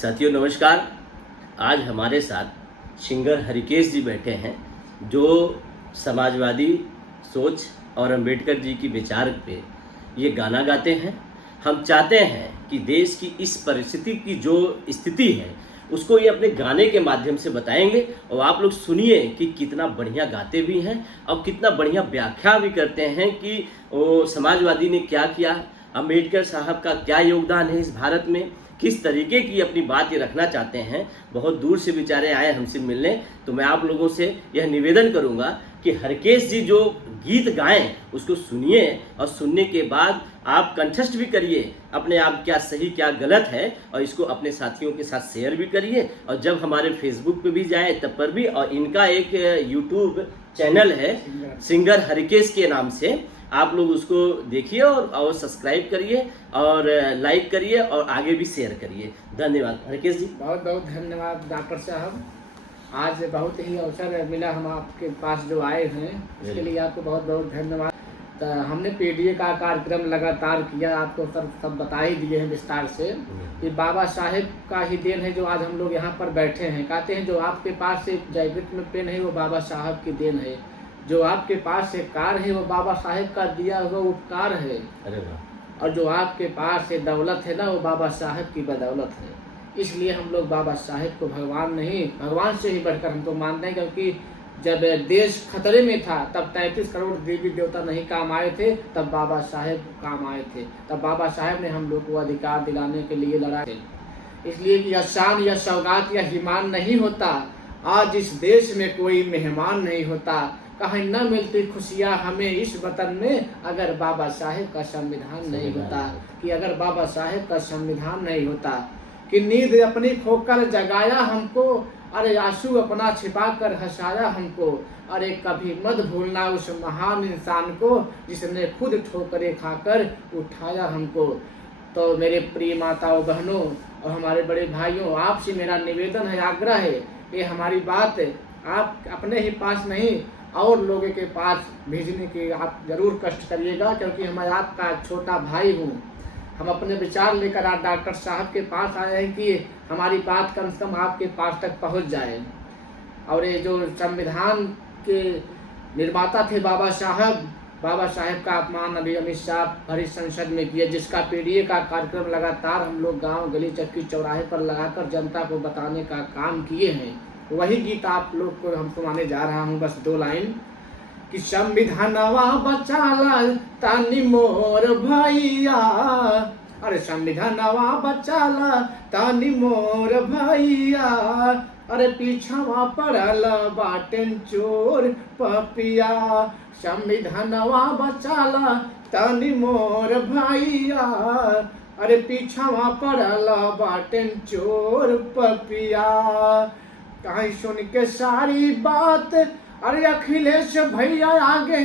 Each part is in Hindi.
साथियों नमस्कार। आज हमारे साथ सिंगर हरिकेश जी बैठे हैं जो समाजवादी सोच और अंबेडकर जी की विचार पे ये गाना गाते हैं। हम चाहते हैं कि देश की इस परिस्थिति की जो स्थिति है उसको ये अपने गाने के माध्यम से बताएंगे और आप लोग सुनिए कि कितना बढ़िया गाते भी हैं और कितना बढ़िया व्याख्या भी करते हैं कि वो समाजवादी ने क्या किया, अंबेडकर साहब का क्या योगदान है इस भारत में, किस तरीके की अपनी बात ये रखना चाहते हैं। बहुत दूर से बेचारे आए हमसे मिलने, तो मैं आप लोगों से यह निवेदन करूंगा कि हरकेश जी जो गीत गाएं उसको सुनिए और सुनने के बाद आप कंठस्थ भी करिए अपने आप क्या सही क्या गलत है और इसको अपने साथियों के साथ शेयर भी करिए। और जब हमारे फेसबुक पे भी जाए तब पर भी, और इनका एक यूट्यूब चैनल है सिंगर हरकेश के नाम से, आप लोग उसको देखिए और सब्सक्राइब करिए और लाइक करिए और आगे भी शेयर करिए। धन्यवाद हरकेश जी। बहुत बहुत धन्यवाद डॉक्टर साहब। आज बहुत ही अवसर मिला हम आपके पास जो आए हैं, इसके लिए आपको बहुत बहुत धन्यवाद। तो हमने पीडीए का कार्यक्रम लगातार किया, आपको सब बता ही दिए हैं विस्तार से। ये बाबा साहेब का ही देन है जो आज हम लोग यहाँ पर बैठे हैं। कहते हैं जो आपके पास एक जैकेट में पेन है वो बाबा साहब की देन है, जो आपके पास एक कार है वो बाबा साहेब का दिया हुआ उपकार है, और जो आपके पास एक दौलत है ना वो बाबा साहेब की बदौलत है। इसलिए हम लोग बाबा साहेब को भगवान नहीं, भगवान से ही बढ़कर हम तो मानते हैं, क्योंकि जब देश खतरे में था तब 33 करोड़ देवी देवता नहीं काम आए थे, तब बाबा साहेब काम आए थे। तब बाबा साहेब ने हम लोग को अधिकार दिलाने के लिए लड़ा थे। इसलिए कि आसान या सौगात या हिमान नहीं होता, आज इस देश में कोई मेहमान नहीं होता, कहीं न मिलती खुशियाँ हमें इस वतन में अगर बाबा साहेब का संविधान नहीं होता। कि अगर बाबा साहेब का संविधान नहीं होता, कि नींद अपनी खोकर जगाया हमको, अरे आंसू अपना छिपा कर हंसाया हमको, अरे कभी मत भूलना उस महान इंसान को जिसने खुद ठोकरें खाकर उठाया हमको। तो मेरे प्रिय माताओं बहनों और हमारे बड़े भाइयों, आपसे मेरा निवेदन है, आग्रह है कि हमारी बात आप अपने ही पास नहीं और लोगों के पास भेजने के आप जरूर कष्ट करिएगा, क्योंकि मैं आपका छोटा भाई हूँ। हम अपने विचार लेकर आज डॉक्टर साहब के पास आए हैं कि हमारी बात कम से कम आपके पास तक पहुँच जाए। और ये जो संविधान के निर्माता थे बाबा साहेब का अपमान अभी अमित शाह हरी संसद में किया, जिसका पीडीए का कार्यक्रम लगातार हम लोग गांव गली चक्की चौराहे पर लगाकर जनता को बताने का काम किए हैं। वही गीत आप लोग को हम सुनाने जा रहा हूँ, बस 2 लाइन। कि संविधानवा बचाला तानी मोर भैया, अरे संविधानवा बचाला तानी मोर भैया, अरे पीछवा पड़ल बाटेन चोर पपिया। संविधानवा बचाला तानी मोर भैया, अरे पीछवा पड़ल बाटेन चोर पपिया। कहीं सुन के सारी बात, अरे अखिलेश भैया आगे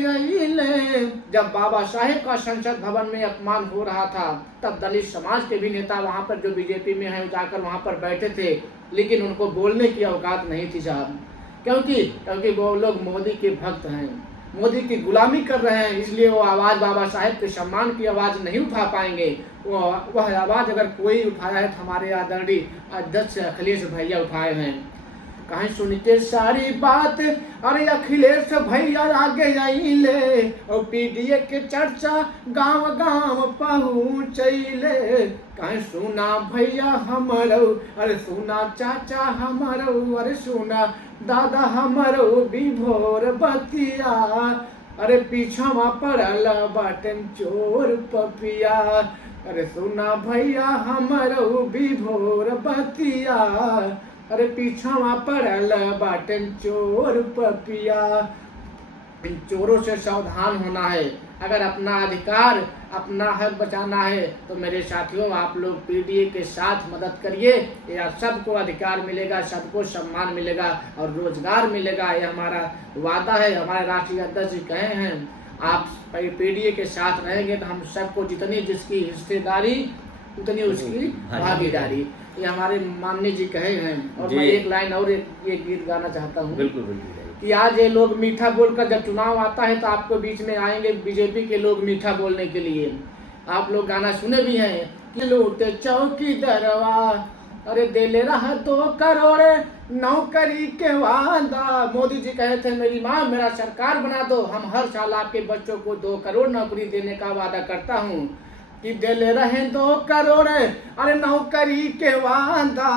ले। जब बाबा साहेब का संसद भवन में अपमान हो रहा था तब दलित समाज के भी नेता वहां पर जो बीजेपी में है जाकर वहां पर बैठे थे, लेकिन उनको बोलने की औकात नहीं थी साहब। क्योंकि वो लोग मोदी के भक्त हैं, मोदी की गुलामी कर रहे हैं, इसलिए वो आवाज़ बाबा साहेब के सम्मान की आवाज़ नहीं उठा पाएंगे। वह आवाज़ अगर कोई उठाया है तो हमारे आदरणीय अध्यक्ष अखिलेश भैया उठाए हैं। कहीं सुनते सारी बात, अरे अखिलेश भैया आगे ले, और पीडीए के चर्चा गांव गांव पहुँचले। कहीं सुना भैया हमरो, अरे सुना चाचा हमरो, अरे सुना दादा हमरो विभोर बतिया, अरे पीछवा पड़ल बाटन चोर पपिया, अरे सुना भैया हमरो विभोर बतिया, अरे पीछवा पड़ल बाटन चोर पपिया। इन चोरों से सावधान होना है। अगर अपना अधिकार अपना हक बचाना है तो मेरे साथियों आप लोग पीडीए के साथ मदद करिए, या सबको अधिकार मिलेगा, सबको सम्मान मिलेगा और रोजगार मिलेगा। ये हमारा वादा है। हमारे राष्ट्रीय अध्यक्ष जी कहे हैं आप पीडीए के साथ रहेंगे तो हम सबको जितनी जिसकी हिस्सेदारी उतनी उसकी भागीदारी, ये हमारे माननीय जी कहे हैं। और मैं एक लाइन और ये गीत गाना चाहता हूँ। बिल्कुल बिल्कुल। कि आज ये लोग मीठा बोलकर जब चुनाव आता है तो आपको बीच में आएंगे बीजेपी के लोग मीठा बोलने के लिए। आप लोग गाना सुने भी हैं कि लूटे चौकी दरवा, अरे दे ले रहा 2 करोड़ नौकरी के वादा। मोदी जी कहे थे मेरी माँ मेरा सरकार बना दो, हम हर साल आपके बच्चों को 2 करोड़ नौकरी देने का वादा करता हूँ कि दे ले रहे 2 करोड़ अरे नौकरी के वादा।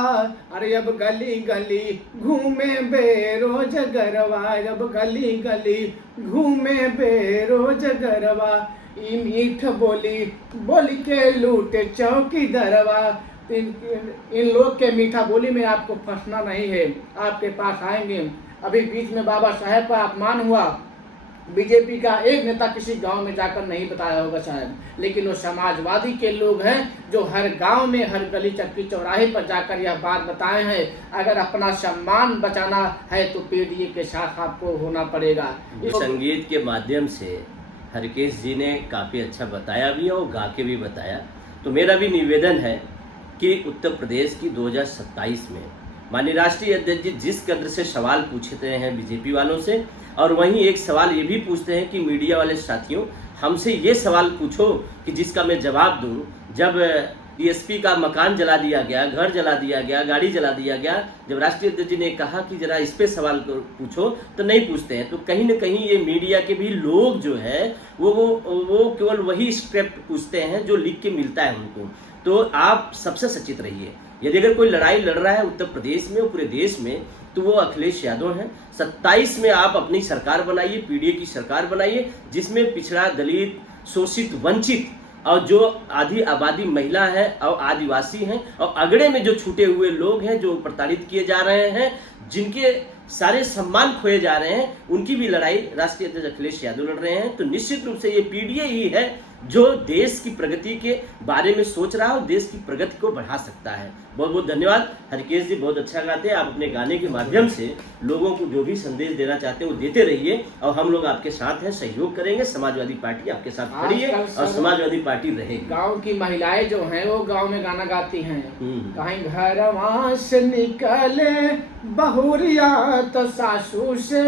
अरे अब गली गली घूमे बेरोजगरवा, अब गली गली घूमे बेरोजगरवा। ई मीठ बोली बोली के लूटे चौकीदारवा। इन लोग के मीठा बोली में आपको फंसना नहीं है, आपके पास आएंगे। अभी बीच में बाबा साहेब का अपमान हुआ, बीजेपी का एक नेता किसी गांव में जाकर नहीं बताया होगा शायद, लेकिन वो समाजवादी के लोग हैं जो हर गांव में हर गली चक्की चौराहे पर जाकर यह बात बताए हैं। अगर अपना सम्मान बचाना है तो पीडीए के साथ आपको होना पड़ेगा। संगीत के माध्यम से हरकेश जी ने काफ़ी अच्छा बताया भी और गा के भी बताया। तो मेरा भी निवेदन है कि उत्तर प्रदेश की 2027 में माननीय राष्ट्रीय अध्यक्ष जी जिस कद्र से सवाल पूछते हैं बीजेपी वालों से, और वहीं एक सवाल ये भी पूछते हैं कि मीडिया वाले साथियों हमसे ये सवाल पूछो कि जिसका मैं जवाब दूं। जब ईएसपी का मकान जला दिया गया, घर जला दिया गया, गाड़ी जला दिया गया, जब राष्ट्रीय अध्यक्ष जी ने कहा कि जरा इस पे सवाल पूछो तो नहीं पूछते हैं। तो कहीं ना कहीं ये मीडिया के भी लोग जो है वो केवल वही स्क्रिप्ट पूछते हैं जो लिख के मिलता है उनको। तो आप सबसे सचेत रहिए। यदि अगर कोई लड़ाई लड़ रहा है उत्तर प्रदेश में और पूरे देश में तो वो अखिलेश यादव हैं। 27 में आप अपनी सरकार बनाइए, पीडीए की सरकार बनाइए, जिसमें पिछड़ा, दलित, शोषित, वंचित और जो आधी आबादी महिला है और आदिवासी हैं और अगड़े में जो छूटे हुए लोग हैं, जो प्रताड़ित किए जा रहे हैं, जिनके सारे सम्मान खोए जा रहे हैं, उनकी भी लड़ाई राष्ट्रीय अध्यक्ष अखिलेश यादव लड़ रहे हैं। तो निश्चित रूप से ये पीडीए ही है जो देश की प्रगति के बारे में सोच रहा है और देश की प्रगति को बढ़ा सकता है। बहुत बहुत धन्यवाद। हरकेश जी बहुत अच्छा गाते हैं। आप अपने गाने के माध्यम से लोगों को जो भी संदेश देना चाहते हैं वो देते रहिए और हम लोग आपके साथ हैं, सहयोग करेंगे। समाजवादी पार्टी आपके साथ खड़ी है और समाजवादी पार्टी रहेगी। गांव की महिलाएं जो हैं वो गांव में गाना गाती हैं। कहीं घर से निकले बहुरिया तो सासू से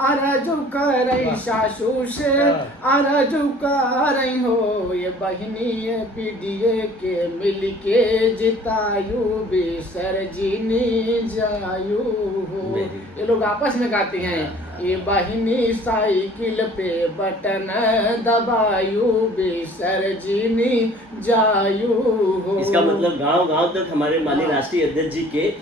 अरजू करई, सासू से अरजू करई हो। ये बहनी पीडीए के मिल के जितायु विसर्जिनी जायु हो। ये लोग आपस में गाती हैं। ये बहनी साइकिल पे बटन दबायु विसर्जिनी जायु हो। इसका मतलब गांव गांव तक हमारे माननीय राष्ट्रीय अध्यक्ष जी के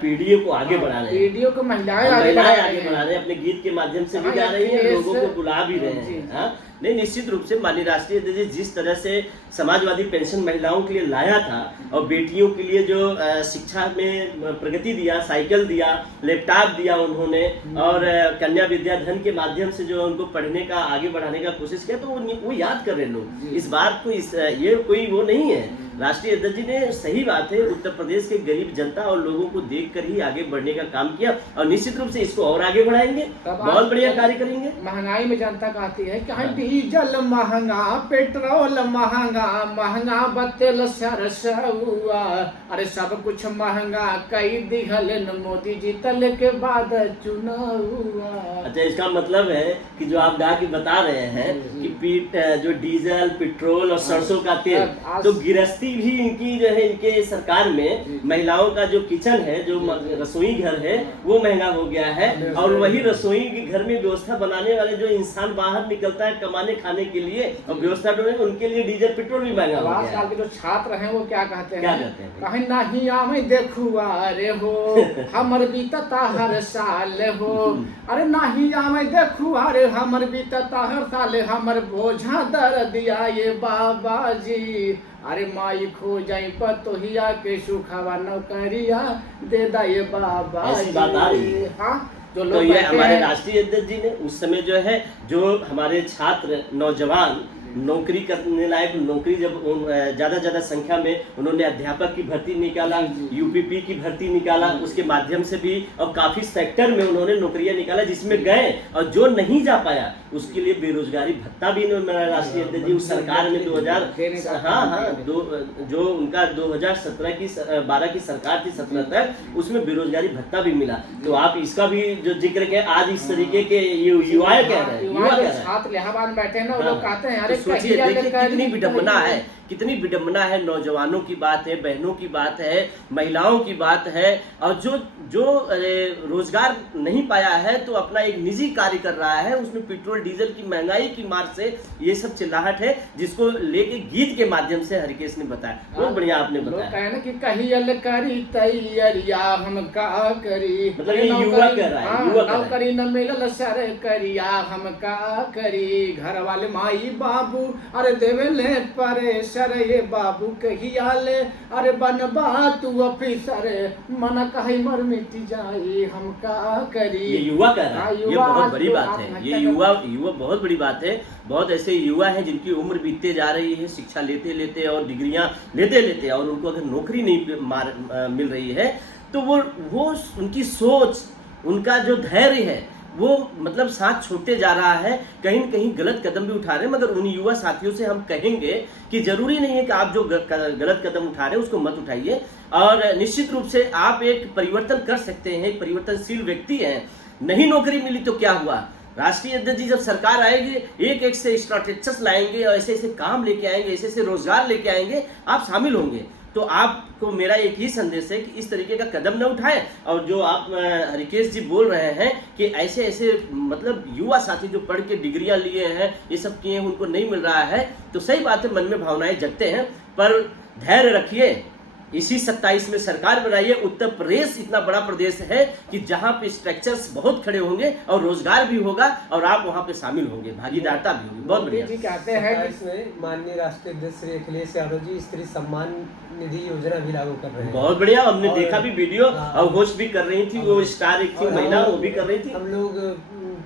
पीडीए को आगे बढ़ा रहे हैं। पीडीए को महिलाएं आगे बढ़ा रहे हैं, अपने गीत के माध्यम से भी गा रही हैं, लोगों को बुला भी रहे हैं। नहीं, निश्चित रूप से माननीय राष्ट्रीय अध्यक्ष जी जिस तरह से समाजवादी पेंशन महिलाओं के लिए लाया था और बेटियों के लिए जो शिक्षा में प्रगति दिया, साइकिल दिया, लैपटॉप दिया उन्होंने, और कन्या विद्या धन के माध्यम से जो उनको पढ़ने का आगे बढ़ाने का कोशिश किया, तो वो याद कर रहे लोग इस बात को। ये कोई वो नहीं है। राष्ट्रीय अध्यक्ष जी ने, सही बात है, उत्तर प्रदेश के गरीब जनता और लोगों को देखकर ही आगे बढ़ने का काम किया और निश्चित रूप से इसको और आगे बढ़ाएंगे, बहुत बढ़िया कार्य करेंगे। महंगाई में जनता कहती है कि डीजल महंगा, पेट्रोल महंगा, महंगा बतेल सरसुआ, अरे सब कुछ महंगा कई दिहल मोदी जी तल के बाद चुनाव। अच्छा, इसका मतलब है कि जो आप गा के बता रहे हैं कि जो डीजल, पेट्रोल और सरसों का तेल, तो गिरस्ती भी इनकी जो है, इनके सरकार में महिलाओं का जो किचन है, जो रसोई घर है, वो महंगा हो गया है। और वही रसोई के घर में व्यवस्था बनाने वाले जो इंसान बाहर निकलता है कमाने खाने के लिए और व्यवस्था उनके लिए डीजल पेट्रोल भी महंगा हो गया है। के जो छात्र हैं वो क्या कहते हैं? क्या कहते हैं? कहीं नहीं आमे देखुआ रे हो, हमर बीतता हर साल हो। अरे नहीं आमे देखुआ रे, हमर बीतता हर साल, हमर बोझा दर दिया ये बाबा जी। अरे माई खो जाई पतोहिया के सुखावा नौकरिया दे दा ये बाबा जी। हाँ, तो ये हमारे राष्ट्रीय अध्यक्ष जी ने उस समय जो है, जो हमारे छात्र नौजवान नौकरी करने लायक, नौकरी जब ज़्यादा संख्या में उन्होंने अध्यापक की भर्ती निकाला, यूपीपी की भर्ती निकाला, उसके माध्यम से भी और काफ़ी सेक्टर में उन्होंने नौकरियां निकाला जिसमें गए, और जो नहीं जा पाया उसके लिए बेरोजगारी भत्ता भी मेरा राष्ट्रीय अध्यक्ष जी उस सरकार में 2000 जो उनका 2017 की 12 की सरकार थी 17 तक, उसमें बेरोजगारी भत्ता भी मिला। तो आप इसका भी जो जिक्र किया, आज इस तरीके के युवा कह रहे हैं, छात्र इलाहाबाद में बैठे हैं ना, वो लोग कहते हैं अरे सोचिए, देखिए कितनी विडंबना है कितनी विडंबना है, नौजवानों की बात है, बहनों की बात है, महिलाओं की बात है, और जो जो रोजगार नहीं पाया है तो अपना एक निजी कार्य कर रहा है, उसमें पेट्रोल डीजल की महंगाई की मार से ये सब चिल्लाहट है, जिसको लेके गीत के माध्यम से हरिकेश ने बताया। बहुत बढ़िया आपने लोग बताया। कहे ना कि कहियल करी तैयारिया हम का करी, मतलब ये युवा कह रहा है, युवा कह रहा है। नौकरी न मिलल सर करिया हम का करी, घर वाले माई बाबू अरे देवे ले परेशर, ये बाबू कहिया ले अरे बनबा तू ऑफिसर, मन कही मर मिट जाई हम का करी। ये युवा कह रहा है, ये युवा बहुत आज बड़ी तो बात है। आत्महत्या ये युवा बहुत बड़ी बात है। बहुत ऐसे युवा हैं जिनकी उम्र बीतते जा रही है, शिक्षा लेते लेते और डिग्रियां लेते लेते, और उनको अगर नौकरी नहीं मिल रही है तो वो उनकी सोच, उनका जो धैर्य है वो मतलब साथ छोड़ते जा रहा है, कहीं न कहीं गलत कदम भी उठा रहे हैं। मगर उन युवा साथियों से हम कहेंगे कि जरूरी नहीं है कि आप जो गलत कदम उठा रहे हैं उसको मत उठाइए, और निश्चित रूप से आप एक परिवर्तन कर सकते हैं, एक परिवर्तनशील व्यक्ति हैं। नहीं नौकरी मिली तो क्या हुआ, राष्ट्रीय अध्यक्ष जी जब सरकार आएगी एक एक से स्ट्रैटेजिस्ट लाएंगे और ऐसे ऐसे काम लेके आएंगे, ऐसे ऐसे रोजगार लेके आएंगे, आप शामिल होंगे। तो आपको मेरा एक ही संदेश है कि इस तरीके का कदम न उठाएं। और जो आप हरिकेश जी बोल रहे हैं कि ऐसे ऐसे मतलब युवा साथी जो पढ़ के डिग्रियां लिए हैं, ये सब किए हैं, उनको नहीं मिल रहा है, तो सही बात है, मन में भावनाएं जगते हैं, पर धैर्य रखिए। इसी 27 में सरकार बनाइए। उत्तर प्रदेश इतना बड़ा प्रदेश है कि जहां पे स्ट्रक्चर्स बहुत खड़े होंगे और रोजगार भी होगा और आप वहां पे शामिल होंगे, भागीदारता भी होगी। बहुत बढ़िया जी कहते हैं कि इसमें माननीय राष्ट्रीय अध्यक्ष श्री अखिलेश यादव जी स्त्री सम्मान निधि योजना भी लागू कर रहे हैं। बहुत बढ़िया, हमने और- देखा भी वीडियो, हाँ। और होस्ट भी कर रही थी, वो स्टार एक थी और महिला, हम- वो भी कर रही थी। हम लोग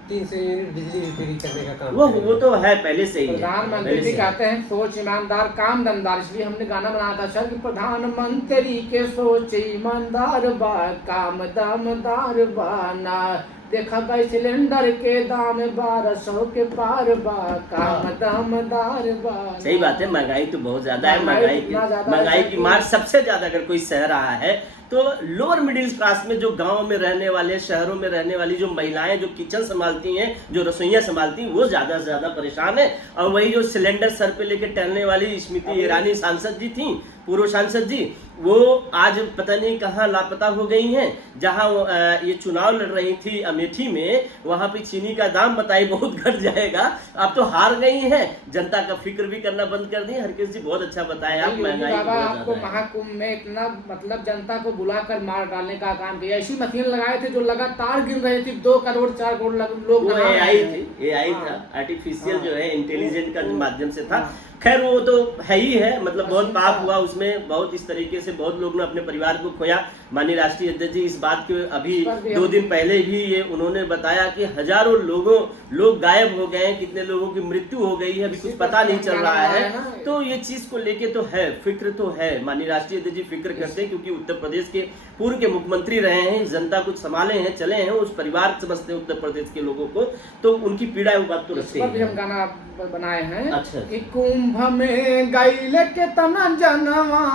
300 यूनिट बिजली रिपेयरिंग करने का काम वो करेंगे। तो है, पहले से ही है, प्रधानमंत्री पहले जी से कहते हैं सोच ईमानदार काम दमदार, इसलिए हमने गाना बनाया था सर कि प्रधानमंत्री के सोच ईमानदार बा, काम दमदार बाना, देखा गई सिलेंडर के दाम 1200 के पार बा, काम दमदार बा। सही बात है। महंगाई तो बहुत ज्यादा है, महंगाई महंगाई की इतना ज्यादा है महंगाई सर की कि- मार सबसे ज्यादा अगर कोई सह रहा है तो लोअर मिडिल क्लास में, जो गांव में रहने वाले, शहरों में रहने वाली जो महिलाएं जो किचन संभालती हैं, जो रसोइयां संभालती हैं, वो ज्यादा से ज्यादा परेशान है। और वही जो सिलेंडर सर पे लेके टहलने वाली स्मृति ईरानी सांसद जी थी, पूर्व सांसद जी, वो आज पता नहीं कहाँ लापता हो गई हैं। जहाँ ये चुनाव लड़ रही थी अमेठी में, वहां पे चीनी का दाम बताई बहुत घट जाएगा, अब तो हार गई हैं, जनता का फिक्र भी करना बंद कर दी। हरकेश जी बहुत अच्छा बताया आप, योगी महंगाई बाबा बहुत आपको ज्यादा है। महाकुंभ में इतना मतलब जनता को बुलाकर मार डालने का काम किया। ऐसी मशीन लगाए थे जो लगातार गिन रही थी, 2 करोड़ 4 करोड़ लोग वो नहा रहे एआई हैं। थी, एआई हाँ। था, आर्टिफिशियल हाँ। जो है इंटेलिजेंट का माध्यम से था। हाँ। खैर वो तो है ही है, मतलब बहुत मशीन पाप था। हुआ उसमें, बहुत इस तरीके से बहुत लोग ने अपने परिवार को खोया। माननीय राष्ट्रीय अध्यक्ष जी इस बात के अभी इस पर भी 2 हम- दिन पहले भी ये उन्होंने बताया कि हजारों लोग गायब हो गए हैं, कितने लोगों की मृत्यु हो गई है, अभी कुछ पता नहीं चल रहा है। तो ये चीज को लेके तो है, फिक्र तो है। माननीय राष्ट्रीय अध्यक्ष जी फिक्र करते हैं, क्योंकि उत्तर प्रदेश के पूर्व के मुख्यमंत्री रहे हैं, जनता कुछ संभाले हैं, चले हैं, उस परिवार समझते हैं उत्तर प्रदेश के लोगों को, तो उनकी पीड़ा वो बात तो इस रखते पर भी हम हैं। गाना बनाए हैं। अच्छा। कि कुंभ में गैले के तना जनवा,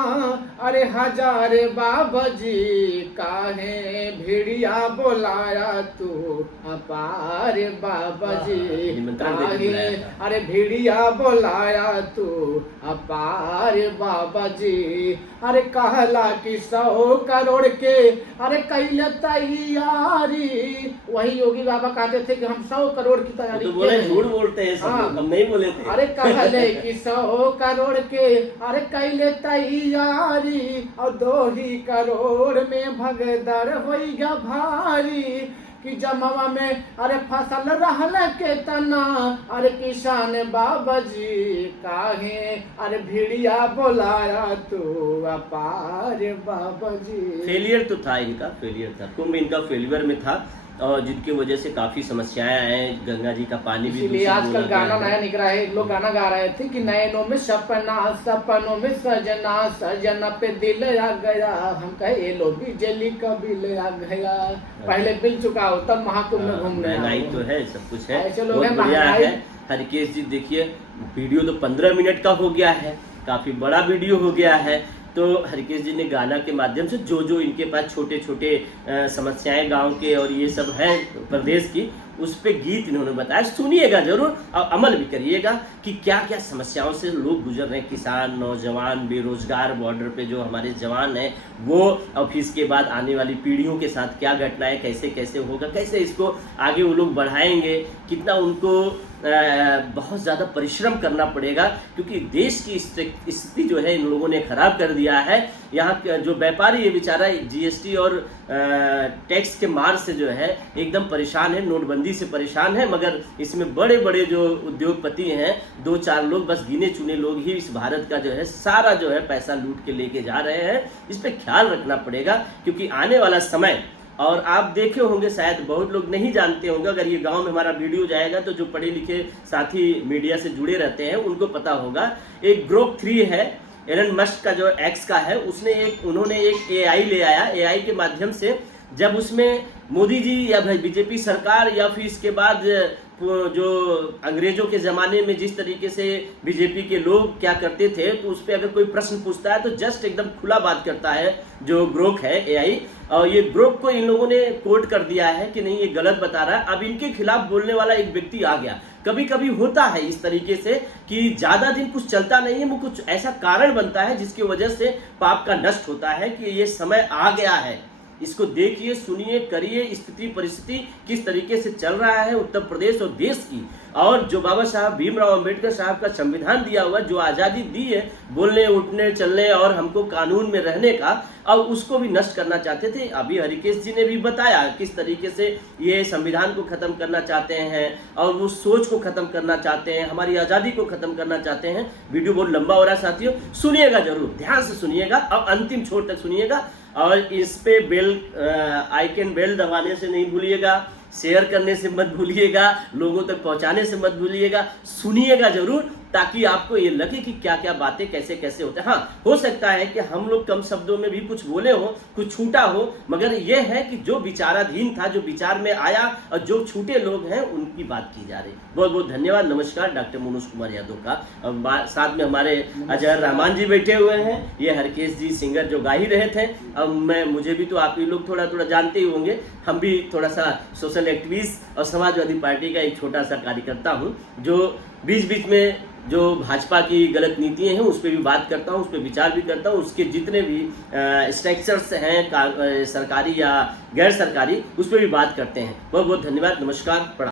अरे हजार बाबा जी काहे भिड़िया बोलाया तू अपार बाबा जी, निमंत्रण देके काहे बुलाया था। अरे भिड़िया बोलाया तू अपार बाबा जी, अरे कहला कि 100 करोड़ के अरे कैले तैयारी। वही योगी बाबा कहते थे कि हम 100 करोड़ की वो तैयारी तो बोले किए हैं। झूठ बोलते हैं सब हाँ। लोग, हम नहीं बोले थे। अरे कहले कि 100 करोड़ के अरे कैले तैयारी, और 2 ही करोड़ में भगदड़ होइगा भारी, कि जमवा में अरे फसल रहल के तना, अरे किसान बाबा जी काहे अरे भिड़िया बोलाया तू अपार बाबा जी। फेलियर तो था इनका, फेलियर था, कुंभ इनका फेलियर में था, और जिनकी वजह से काफी समस्याएं आए। गंगा जी का पानी भी इसीलिए दूषित आजकल बोला गाना गया नया है। निकला है। लोग गाना गा रहे थे कि नयनों में सपना, सपनों में सजना, सजना पे दिल आ गया। हम कहे ये लो बिजली का बिल आ गया। पहले बिल चुका हो तब महाकुंभ में घूमने महंगाई आओ। तो है, सब कुछ है, ऐसे लोग बहुत हैं, बढ़िया महंगाई- है। हरकेश जी देखिए, वीडियो तो 15 मिनट का हो गया है, काफी बड़ा वीडियो हो गया है। तो हरकेश जी ने गाना के माध्यम से जो जो इनके पास छोटे छोटे समस्याएं गांव के और ये सब है प्रदेश की, उस पे गीत इन्होंने बताया, सुनिएगा जरूर और अमल भी करिएगा कि क्या क्या समस्याओं से लोग गुजर रहे हैं, किसान, नौजवान, बेरोजगार, बॉर्डर पे जो हमारे जवान हैं वो, ऑफिस के बाद आने वाली पीढ़ियों के साथ क्या घटनाएं, कैसे कैसे होगा, कैसे इसको आगे वो लोग बढ़ाएंगे, कितना उनको बहुत ज़्यादा परिश्रम करना पड़ेगा, क्योंकि देश की स्थिति जो है इन लोगों ने खराब कर दिया है। यहाँ जो व्यापारी ये बेचारा जीएसटी और टैक्स के मार से जो है एकदम परेशान है, नोटबंदी से परेशान है, मगर इसमें बड़े बड़े जो उद्योगपति हैं, 2-4 लोग, बस गिने चुने लोग ही इस भारत का जो है सारा जो है पैसा लूट के लेके जा रहे हैं। इस पर ख्याल रखना पड़ेगा, क्योंकि आने वाला समय, और आप देखे होंगे, शायद बहुत लोग नहीं जानते होंगे, अगर ये गांव में हमारा वीडियो जाएगा तो जो पढ़े लिखे साथी मीडिया से जुड़े रहते हैं उनको पता होगा, एक ग्रोक 3 है एलन मस्क का जो एक्स का है, उन्होंने एक एआई ले आया। एआई के माध्यम से जब उसमें मोदी जी या बीजेपी सरकार या फिर इसके बाद जो अंग्रेजों के ज़माने में जिस तरीके से बीजेपी के लोग क्या करते थे, तो उस पर अगर कोई प्रश्न पूछता है तो जस्ट एकदम खुला बात करता है जो ग्रोक है एआई। और ये ग्रोक को इन लोगों ने कोट कर दिया है कि नहीं, ये गलत बता रहा है। अब इनके खिलाफ बोलने वाला एक व्यक्ति आ गया। कभी कभी होता है इस तरीके से कि ज़्यादा दिन कुछ चलता नहीं है, वो कुछ ऐसा कारण बनता है जिसकी वजह से पाप का नष्ट होता है कि ये समय आ गया है। इसको देखिए, सुनिए, करिए, स्थिति परिस्थिति किस तरीके से चल रहा है उत्तर प्रदेश और देश की, और जो बाबा साहब भीमराव अंबेडकर साहब का संविधान दिया हुआ, जो आज़ादी दी है बोलने, उठने, चलने और हमको कानून में रहने का, अब उसको भी नष्ट करना चाहते थे। अभी हरिकेश जी ने भी बताया किस तरीके से ये संविधान को ख़त्म करना चाहते हैं और वो सोच को ख़त्म करना चाहते हैं, हमारी आज़ादी को ख़त्म करना चाहते हैं। वीडियो बहुत लंबा हो रहा है साथियों, सुनिएगा जरूर, ध्यान से सुनिएगा और अंतिम छोर तक सुनिएगा। और इस पे आइकन बेल दबाने से नहीं भूलिएगा, शेयर करने से मत भूलिएगा, लोगों तक पहुंचाने से मत भूलिएगा, सुनिएगा जरूर, ताकि आपको ये लगे कि क्या क्या बातें कैसे कैसे होते हैं। हाँ, हो सकता है कि हम लोग कम शब्दों में भी कुछ बोले हो, कुछ छूटा हो, मगर ये है कि जो विचाराधीन था, जो विचार में आया और जो छूटे लोग हैं उनकी बात की जा रही। बहुत बहुत धन्यवाद। नमस्कार, डॉक्टर मनोज कुमार यादव का। और साथ में हमारे अजहर रहमान जी बैठे हुए हैं, ये हरकेश जी सिंगर जो गा ही रहे थे। अब मुझे भी तो आप ही लोग थोड़ा थोड़ा जानते ही होंगे, हम भी थोड़ा सा सोशल एक्टिविस्ट और समाजवादी पार्टी का एक छोटा सा कार्यकर्ता हूँ, जो बीच बीच में जो भाजपा की गलत नीतियाँ हैं उस पर भी बात करता हूँ, उस पर विचार भी करता हूँ, उसके जितने भी स्ट्रक्चर्स हैं सरकारी या गैर सरकारी, उस पर भी बात करते हैं। बहुत बहुत धन्यवाद। नमस्कार, प्रणाम।